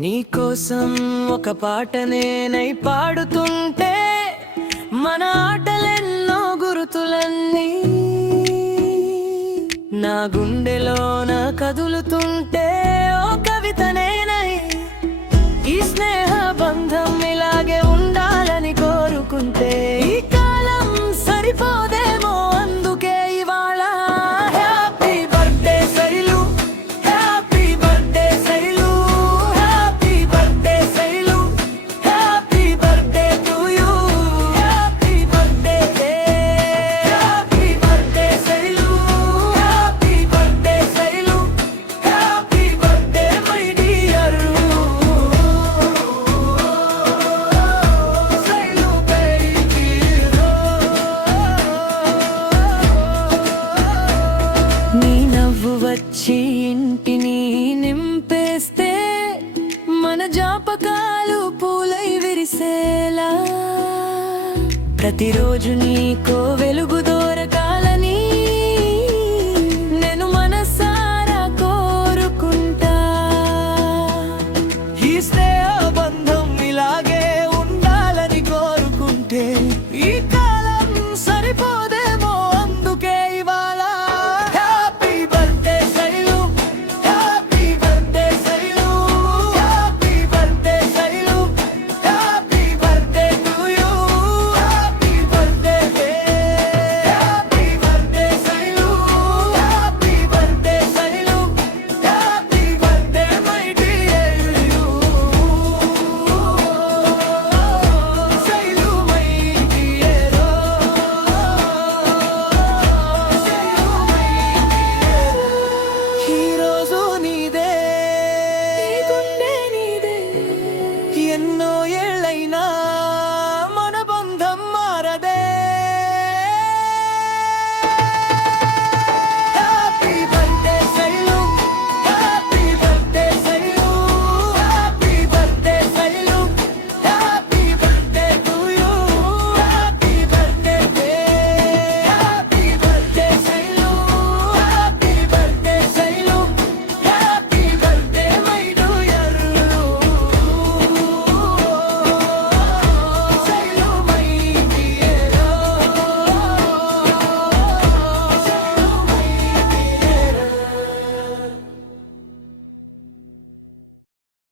నీకోసం ఒక పాట నేనై పాడుతుంటే మన ఆటలెన్నో గురుతులన్నీ నా గుండెలోన కదులుతుంటే ఓ కవిత నేనై ఈ స్నేహ బంధం ఇలాగే ఉండాలని కోరుకుంటే ఈ కాలం సరిపోదేమో అందుకే ఇవాళ happy birthday Shailu, happy birthday Shailu, happy birthday Shailu, happy birthday to you, happy birthday, happy birthday Shailu, happy birthday Shailu, happy birthday my dear Shailu baby. నీ నవ్వు వచ్చి ఇంటిని నింపేస్తే మన జ్ఞాపకాలు పూలై విరిసేలా ప్రతిరోజు నీకో వెలుగు